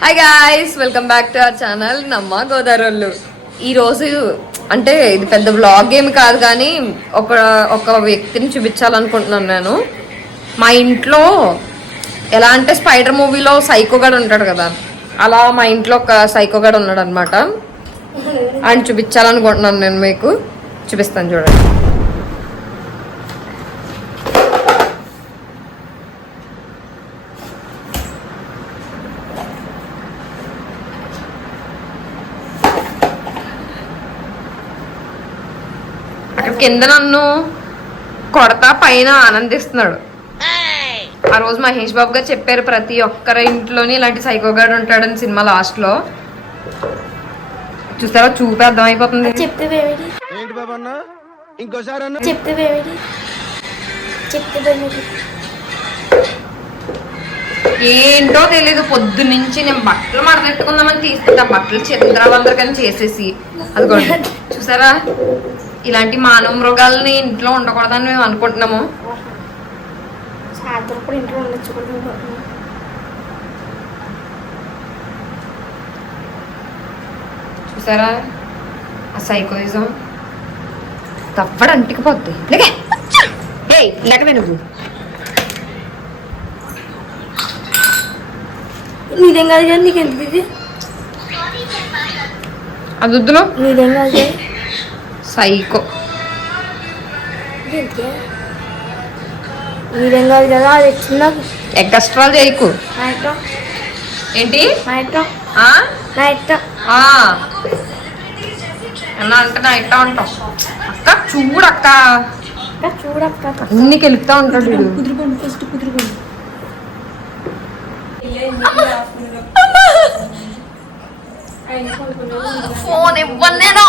Hi guys, welcome back to our channel నమ్మ గోదావరిళ్ళు. ఈరోజు అంటే ఇది పెద్ద వ్లాగ్ ఏమి కాదు, కానీ ఒక వ్యక్తిని చూపించాలనుకుంటున్నాను నేను. మా ఇంట్లో ఎలా అంటే స్పైడర్ మూవీలో సైకోగాడు ఉంటాడు కదా, అలా మా ఇంట్లో ఒక సైకోగాడు ఉన్నాడు అనమాట. ఆయన చూపించాలనుకుంటున్నాను నేను, మీకు చూపిస్తాను చూడండి. కింద నన్ను కొడతా, పైన ఆనందిస్తున్నాడు. ఆ రోజు మహేష్ బాబు గారు చెప్పారు ప్రతి ఒక్కరి ఇంట్లోని ఇలాంటి సైకోగాడు ఉంటాడని సినిమా లాస్ట్ లో. చూసారా, చూపే అర్థమైపోతుంది. ఏంటో తెలీదు, పొద్దు నుంచి నేను బట్టలు మడతెట్టుకుందామని తీసుకుంటా, బట్టలు చంద్రాలందరికని చేసేసి. అదిగోండి చూసారా, ఇలాంటి మానవ మృగాలని ఇంట్లో ఉండకూడదని మేము అనుకుంటున్నాము. చూసారా ఆ సైకోయిజం, తప్పడు అంటికి పోద్ది. లేకవే నువ్వు నీదేం కాదు కదా, నీకు ఎందుకు ఇది? అది వద్దులో నీదేం కాదు సైకో, నీదేం కాదు కదా. అది వచ్చింది నాకు. ఎక్స్ట్రాలు చేయకు. ఏంటి అన్నా అంటే నా ఇట్టా ఉంటాం. అక్క చూడక్క, చూడక్క అన్ని గెలుపుతా ఉంటాడు. ఫోన్ ఇవ్వను నేను.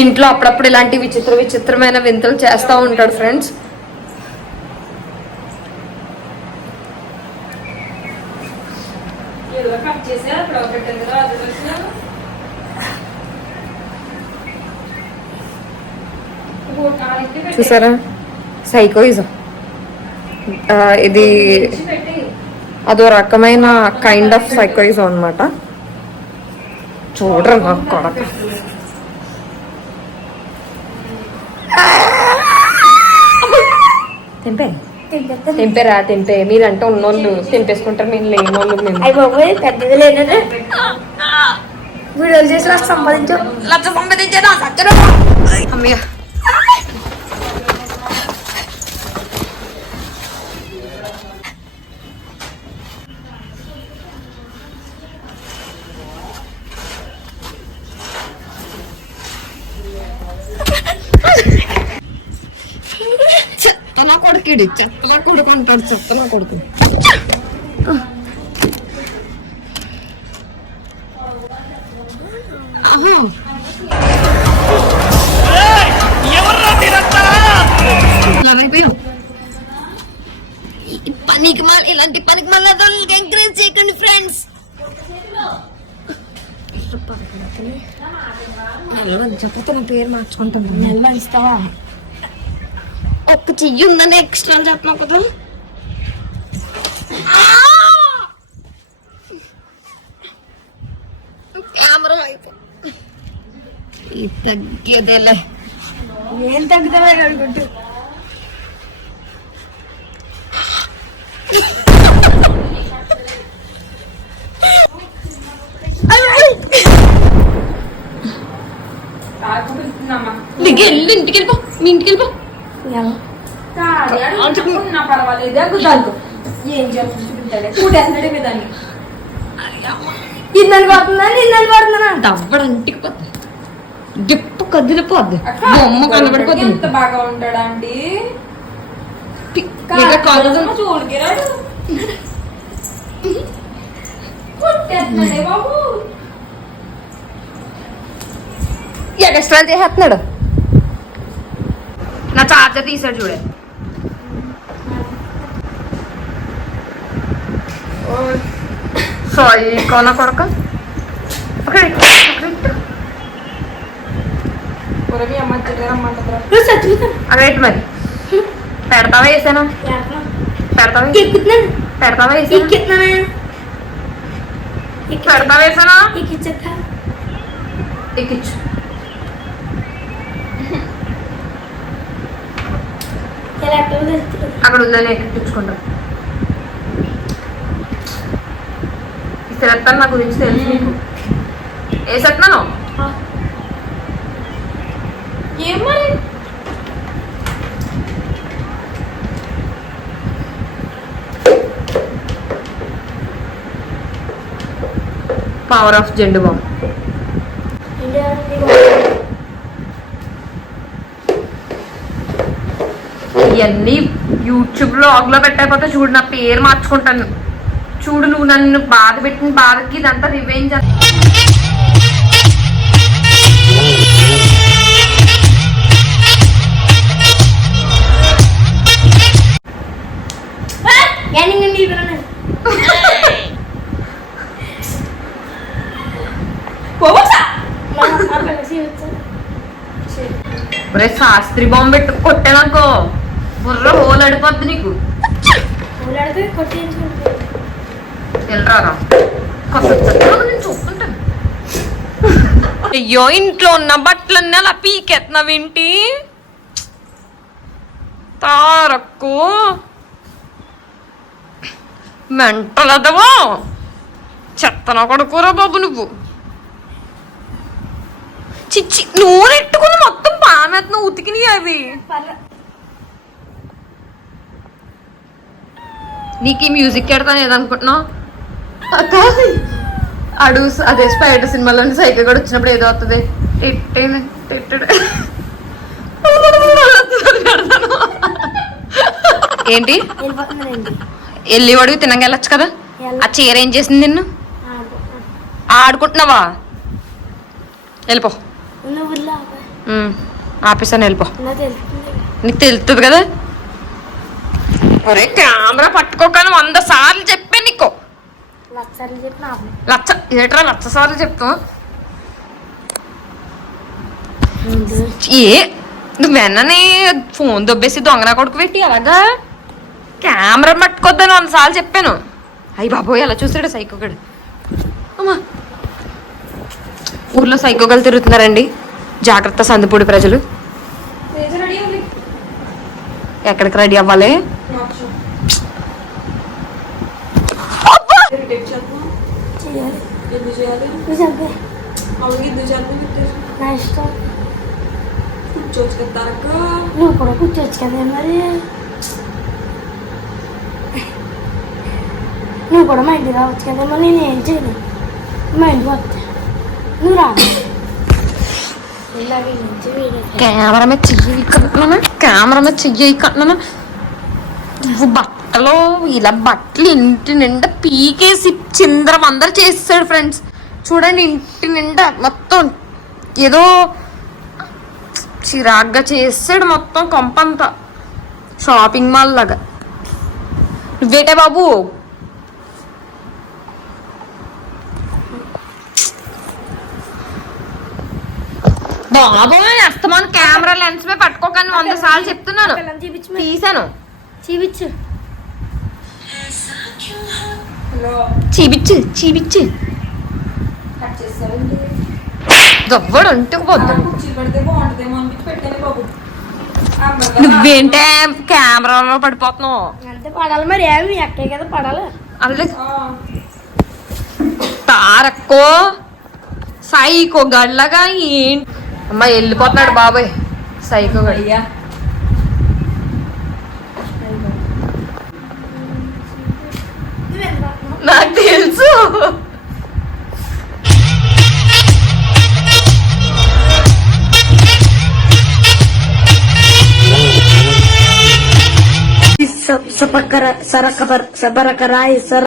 ఇంట్లో అప్పుడప్పుడు ఇలాంటి విచిత్రమైన వింతలు చేస్తూ ఉంటాడు ఫ్రెండ్స్. చూసారా సైకోయిజం, ఇది అదో రకమైన కైండ్ ఆఫ్ సైకోయిజం అనమాట. చూడరు నాకు కొడక. తెంపేరా తెంపే, మీరంటే ఉన్నోళ్ళు తెంపేసుకుంటారు, మీరు లేని వాళ్ళు మేము పెద్దది లేనదే. వీడియోలు చేసి లక్ష సంపాదించాను. అమ్మయ్య చెత్తనా కొడుకుడి, చెత్తనా కొడుకు అంటాడు, చెత్తనా కొడుకు. పనికి మాల, ఇలాంటి పనికి మళ్ళీ ఎంకరేజ్ చేయకండి ఫ్రెండ్స్. చెప్పతే నా పేరు మార్చుకుంటాను. నెల ఇస్తావా? ఒక్క చెయ్యి ఉందని ఎక్స్ట్రా అని చెప్పినా కదా. కెమెరా అయిపో తగ్గేదేలే. ఏం తగ్గుతావా అనుకుంటూ వెళ్ళి ఇంటికి వెళ్ళిపో, మీ ఇంటికి వెళ్ళిపో. దవ్వడు ఇంటికి పోతుంది, గిప్పు కదిలిపోద్ది, బొమ్మ కనబడిపోద్ది. ఎంత బాగా ఉంటాడండి బాబు. ఎక్స్ట్రా చేసేస్తున్నాడు. నా చార్జర్ తీసాడు చూడే. సైకోన కొడక. ఒరే మీ అమ్మ చెట్టు రమ్మంటుందిరా. నువ్వు చచ్చిపోతాను అదేంటి మరి పెడతావా వేసాను పెడతావా ఎక్కుతున్నాను పెడతావా వేసాను ఎక్కుతున్నానా పెడతా వేసానా ఎక్కిచ్చక్క ఎక్కిచ్చు ఎలా ఎక్కడ తెలుస్తుంది అక్కడ ఉందని ఎక్కించుకుంటా ఇస్తాను నా గురించి తెలుసు నీకు వేసేస్తున్నాను ఏం మరి పవర్ ఆఫ్ జెండు బాంబ్ ఇవన్నీ యూట్యూబ్ వ్లాగ్ లో పెట్టకపోతే చూడు నా పేరు మార్చుకుంటాను చూడు నువ్వు నన్ను బాధ పెట్టిన బాధకి ఇదంతా రివెంజ్ ఒరే శాస్త్రి బాంబు పెట్టు కొట్టాననుకో బుర్ర హోల్ అడిపోద్ది నీకు వెళ్ళరారా నేను చూస్తుంటాను అయ్యో ఇంట్లో ఉన్న బట్టలన్నీ అలా పీకెత్తున్నావేంటి తారక్కు మెంటలదవా చెత్తన కొడుకురా బాబు నువ్వు చిచ్చి నూనె ఎట్టుకుని మొత్తం పామెత్తున ఉతికినాయి అవి నీకు ఈ మ్యూజిక్ ఎడతాను ఏదనుకుంటున్నావు అడుగు అదే స్పైడర్ సినిమాలోని సైకిల్ కూడా వచ్చినప్పుడు ఏదో వస్తుంది ఏంటి వెళ్ళి వాడికి తినంగా వెళ్ళొచ్చు కదా ఆ చీర ఏం చేసింది నిన్ను ఆడుకుంటున్నావా వెళ్ళిపో ఆపేసాను వెళ్ళిపో నీకు తెలుస్తుంది కదా ఒరే కెమెరా పట్టుకోకని 100 సార్లు చెప్పా నీకు లచ్చ ఏట్రా లచ్చ సార్లు చెప్తావు ఏ నువ్వు వెన్నని ఫోన్ దొబ్బేసి దొంగనా కొడుకు పెట్టి అలాగా కెమెరా పట్టుకోద్దని 100 సార్లు చెప్పాను అయ్యి బాబోయ్ ఎలా చూసాడు సైకోగడు అమ్మా ఊర్లో సైకోగలు తిరుగుతున్నారండి జాగ్రత్త సందుపూడి ప్రజలు ఎక్కడికి రెడీ అవ్వాలి నువ్వు కూడా కూర్చోవచ్చు కదా మరి నువ్వు కూడా మా ఇంటికి రావచ్చు కదా మరి నేను ఏం చేయను మా ఇంటికి వస్తా నువ్వు రా కెమెరా మీద చెయ్యి కట్టినా నువ్వు బట్టలు ఇలా బట్టలు ఇంటి నిండా పీకేసి చిందరం అందరు చేసేసాడు ఫ్రెండ్స్ చూడండి ఇంటి నిండా మొత్తం ఏదో చిరాగ్గా చేసాడు మొత్తం కొంపంతా షాపింగ్ మాల్ లాగా నువ్వేటే బాబు బాబోయ్ అస్తమాన్ కెమెరా లెన్స్ మీద పట్టుకోకని 100 సార్లు చెప్తున్నాను తీసాను చీపిచ్చు దవ్వడు అంటే నువ్వేంటే కెమెరాలో పడిపోతున్నావు అంతే పడాలి మరి ఏమి ఎక్కే కదా పడాలి అల్లే తారక్కో సైకో గడ్లగా ఏంటి అమ్మ వెళ్ళిపోతున్నాడు బాబాయ్ సైకో గడియా నాకు తెలుసు సపకర సరకబర్ సబరకరాయి సర